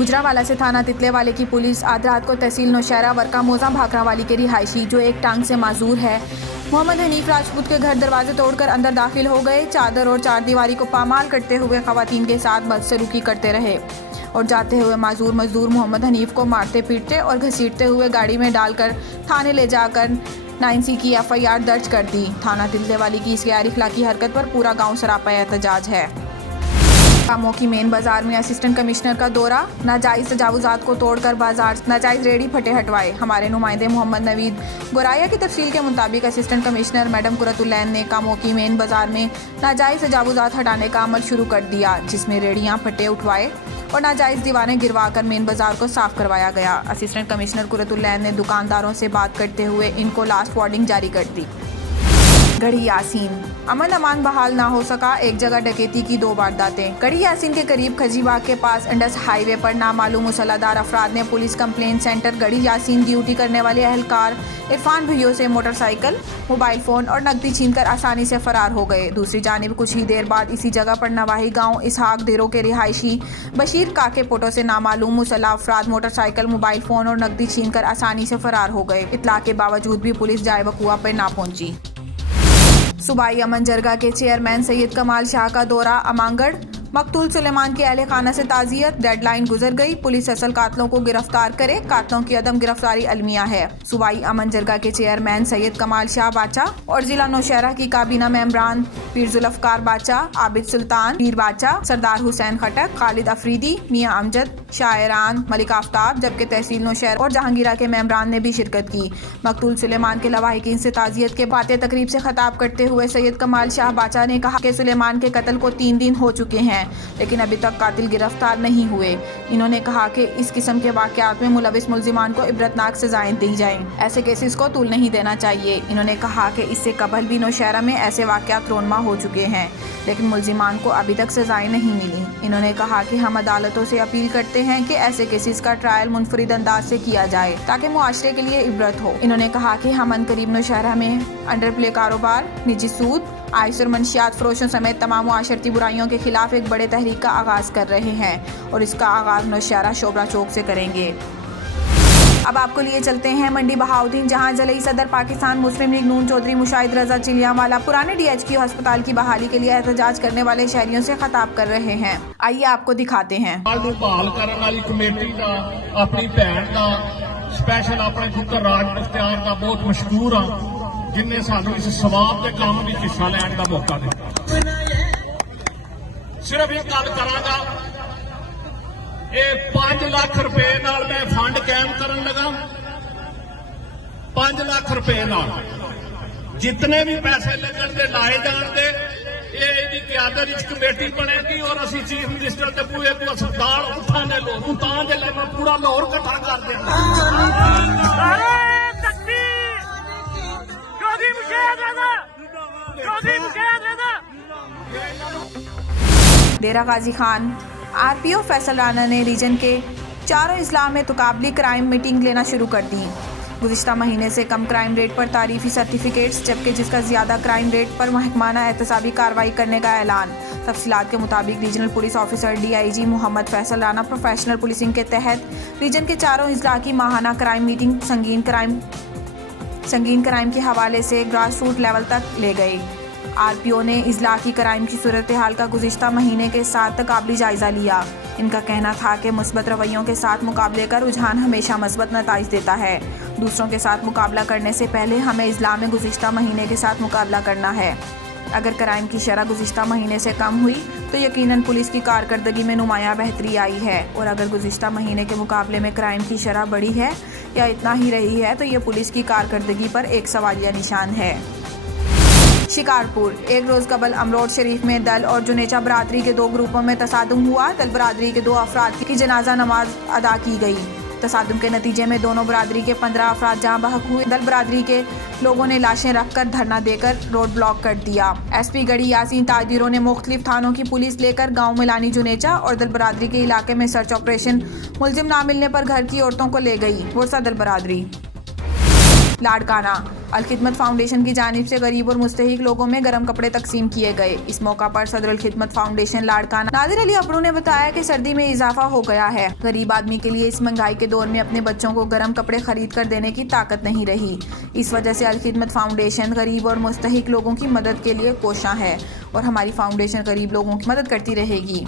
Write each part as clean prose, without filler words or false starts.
गुजरावाला से थाना तितलेवाले की पुलिस आध रात को तहसील नौशहरा वर्का मोजा भाखरावाली के रिहायशी जो एक टांग से माजूर है मोहम्मद हनीफ राजपूत के घर दरवाजे तोड़कर अंदर दाखिल हो गए। चादर और चारदीवारी को पामाल करते हुए खवातीन के साथ बदसलूकी करते रहे और जाते हुए माजूर मजदूर मोहम्मद हनीफ को मारते पीटते और घसीटते हुए गाड़ी में डालकर थाने ले जाकर 9C की FIR दर्ज कर दी। थाना तितलेवाली की इस गैर इखलाकी हरकत पर पूरा गाँव सरापा एहतजाज है। कामों की मेन बाजार में असिस्टेंट कमिश्नर का दौरा, नाजायज तजावुजात को तोड़कर बाजार नाजायज रेडी फटे हटवाए। हमारे नुमाइंदे मोहम्मद नवीद गोराया की तफसील के मुताबिक असिस्टेंट कमिश्नर मैडम कुरतुलैन ने कामों की मेन बाजार में नाजायज तजावुजात हटाने का अमल शुरू कर दिया, जिसमें रेडियां फटे उठवाए और नाजायज दीवारें गिरवाकर मेन बाजार को साफ करवाया गया। असिस्टेंट कमिश्नर कुरतुलैन ने दुकानदारों से बात करते हुए इनको लास्ट वार्निंग जारी कर दी। गढ़ी यासीन, अमन अमान बहाल ना हो सका, एक जगह डकैती की 2 वारदातें। गढ़ी यासीन के करीब खजीबाग के पास इंडस हाईवे पर नामालूम मुसल्लाधार अफराद ने पुलिस कंप्लेंट सेंटर गढ़ी यासीन ड्यूटी करने वाले एहलकार इरफान भैया से मोटरसाइकिल, मोबाइल फ़ोन और नकदी छीनकर आसानी से फरार हो गए। दूसरी जानिब कुछ ही देर बाद इसी जगह पर नवाही गाँव इसहाक देरों के रिहायशी बशीर काके पोटो से नामालूम मुसल्ला अफराद मोटरसाइकिल, मोबाइल फ़ोन और नकदी छीनकर आसानी से फरार हो गए। इत्तला के बावजूद भी पुलिस जाए वकुआ पर ना पहुंची। सूबाई अमन जरगा के चेयरमैन सैयद कमाल शाह का दौरा अमांगढ़, मकतूल सुलेमान के अहले खाना से ताज़ियत, डेडलाइन गुजर गई, पुलिस असल कातलों को गिरफ्तार करे, कातलों की अदम गिरफ्तारी अलमिया है। सूबाई अमन जरगा के चेयरमैन सैयद कमाल शाह बाचा और जिला नौशहरा की काबीना मेंबरान पीर जुल्फकार बाचा, आबिद सुल्तान पीर बाचा, सरदार हुसैन खटक, खालिद अफरीदी, मियाँ अमजद, शायरान, मलिक आफ्ताब, जबकि तहसील नौशहरा और जहांगीरा के मेंबरान ने भी शिरकत की। मकतूल सुलेमान के लवाहिकीन से ताज़ियत के बातें तकरीब से खिताब करते हुए सैयद कमाल शाह बाचा ने कहा कि सुलेमान के कत्ल को 3 दिन हो चुके हैं लेकिन अभी तक कातिल गिरफ्तार नहीं हुए। इन्होंने कहा कि इस किस्म के वाक़यात में मुलविस मुल्जिमान को इबरतनाक सजाएं दी जाएं, ऐसे केसेस को तूल नहीं देना चाहिए। इन्होंने कहा कि इससे कबल भी नौशहरा में ऐसे वाक़यात रोनमा हो चुके हैं लेकिन मुल्जिमान को अभी तक सजाएं नहीं मिली। इन्होंने कहा कि हम अदालतों से अपील करते हैं कि ऐसे केसेस का ट्रायल मुनफरिद अंदाज से किया जाए ताकि मुआशरे के लिए इबरत हो। इन्होंने कहा कि हम अनकरीब नौशहरा में अंडर प्ले कारोबार, निजी सूद, आइस और मंशियात फरोशों समेत तमाम मुआशरती बुराइयों के खिलाफ एक बड़े तहरीक का आगाज़ कर रहे हैं और इसका आगाज़ नौशहरा शोबरा चौक से करेंगे। अब आपको लिए चलते हैं मंडी बहाउद्दीन, जहां जलई सदर पाकिस्तान मुस्लिम लीग नून चौधरी मुशाहिद रजा चिलियांवाला पुराने DHQ अस्पताल की बहाली के लिए एहतजाज करने वाले शहरियों से खिताब कर रहे हैं। आइए आपको दिखाते हैं। बहाल करने वाली कमेटी का अपनी भैन का स्पेशल अपने पुत्र राज मुख्तियार का बहुत मशहूर हाँ जिन्हें सानू इस सवाब के काम में हिस्सा लैन का मौका दिया। सिर्फ एक गल करांगा, ये 5 लाख रुपए नाल मैं फंड कायम करन लगा। 5 लाख रुपए नाल जितने भी पैसे लगन दे लाए जान दे ये क्यादत कमेटी बनेगी और असी चीफ मिनिस्टर के पूरे को अस्पताल उठाने लोग उतां दे मैं पूरा लाहौर इकट्ठा कर देंगे। डेरा गाजी खान RPO फैसल राना ने रीजन के 4 अजला में तुकाबली क्राइम मीटिंग लेना शुरू कर दी। गुज़िश्ता महीने से कम क्राइम रेट पर तारीफी सर्टिफिकेट्स, जबकि जिसका ज़्यादा क्राइम रेट पर महकमाना एहतसाबी कार्रवाई करने का ऐलान। तफसीलात के मुताबिक regional police officer DIG Mohammad Faisal Rana professional policing के तहत रीजन के 4 अजला की माहाना क्राइम मीटिंग संगीन क्राइम के हवाले से ग्रास रूट लेवल तक ले गए। RPO ने इजला की क्राइम की सूरत हाल का गुज़िश्ता महीने के साथ तकाबली जायज़ा लिया। इनका कहना था कि मुस्बत रवैयों के साथ मुकाबले का रुझान हमेशा मस्बत नताइज देता है। दूसरों के साथ मुकाबला करने से पहले हमें इजला में गुज़िश्ता महीने के साथ मुकाबला करना है। अगर क्राइम की शरह गुज़िश्ता महीने से कम हुई तो यकीनन पुलिस की कारकर्दगी में नुमाया बेहतरी आई है, और अगर गुज़िश्ता महीने के मुकाबले में क्राइम की शरह बढ़ी है या इतना ही रही है तो ये पुलिस की कारकर्दगी पर एक सवालिया निशान है। शिकारपुर, एक रोज़ कबल अमरोड शरीफ में दल और जुनेचा बरादरी के 2 ग्रुपों में तसादुम हुआ। दल बरादरी के 2 अफराद की जनाजा नमाज अदा की गई। तसादुम के नतीजे में दोनों बरादरी के 15 अफराद जहाँ बहक हुए। दल बरादरी के लोगों ने लाशें रखकर धरना देकर रोड ब्लॉक कर दिया। SP गढ़ी यासीन ताजदीरों ने मुख्तलिफ थानों की पुलिस लेकर गाँव मिलानी जुनेचा और दल बरादरी के इलाके में सर्च ऑपरेशन, मुलजिम ना मिलने पर घर की औरतों को ले गई। वर्सा दल बरादरी। लाड़काना अल खिदमत फाउंडेशन की जानिब से गरीब और मुस्तहिक लोगों में गर्म कपड़े तकसीम किए गए। इस मौका पर सदर अल खिदमत फाउंडेशन लाड़काना नादिर अली अपड़ू ने बताया कि सर्दी में इजाफा हो गया है। गरीब आदमी के लिए इस महंगाई के दौर में अपने बच्चों को गर्म कपड़े खरीद कर देने की ताकत नहीं रही। इस वजह से अल खिदमत फाउंडेशन गरीब और मुस्तहिक लोगों की मदद के लिए कोशां है और हमारी फाउंडेशन गरीब लोगों की मदद करती रहेगी।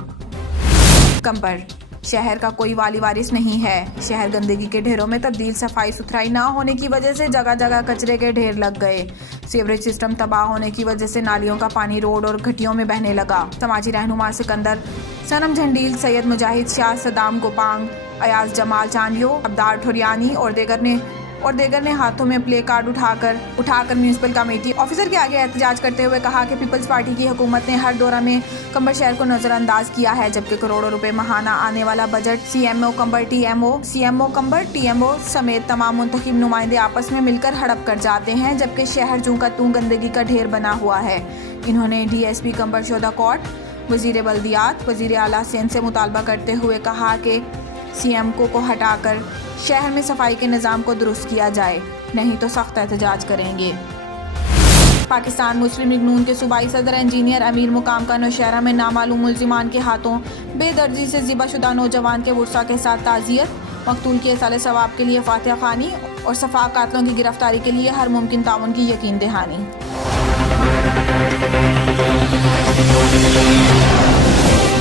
कंबर शहर का कोई वाली वारिस नहीं है। शहर गंदगी के ढेरों में तब्दील, सफाई सुथराई ना होने की वजह से जगह जगह कचरे के ढेर लग गए। सीवरेज सिस्टम तबाह होने की वजह से नालियों का पानी रोड और घटियों में बहने लगा। समाजी रहनुमा सिकंदर, सनम झंडील, सैयद मुजाहिद शाह, सदाम गोपांग, अयाज जमाल चांडियो, अब्दार ठुरियानी और देगर ने हाथों में प्ले कार्ड उठाकर म्यूनिसिपल कमेटी ऑफिसर के आगे एहतजाज करते हुए कहा कि पीपल्स पार्टी की हुकूमत ने हर दौरा में कंबर शहर को नजरअंदाज किया है, जबकि करोड़ों रुपए महाना आने वाला बजट सीएमओ कंबर टीएमओ समेत तमाम मुंतखब नुमाइंदे आपस में मिलकर हड़प कर जाते हैं, जबकि शहर जूं का तूं गंदगी का ढेर बना हुआ है। इन्होंने डीएसपी कंबर शोदा कोर्ट, वजीर बल्दियात, वजीर आला सिंध से मुतालबा करते हुए कहा कि सीएमओ को हटाकर शहर में सफाई के निज़ाम को दुरुस्त किया जाए, नहीं तो सख्त एहतजाज करेंगे। पाकिस्तान मुस्लिम लीग नून के सूबाई सदर इंजीनियर अमीर मुकाम का नौशहरा में नामालूम मुल्जिमान के हाथों बेदर्जी से ज़िबाशुदा नौजवान के वुरसा के साथ ताज़ियत, मकतूल के साले सवाब के लिए फातिहा खानी और सफा कातलों की गिरफ्तारी के लिए हर मुमकिन ताउन की यकीन दहानी।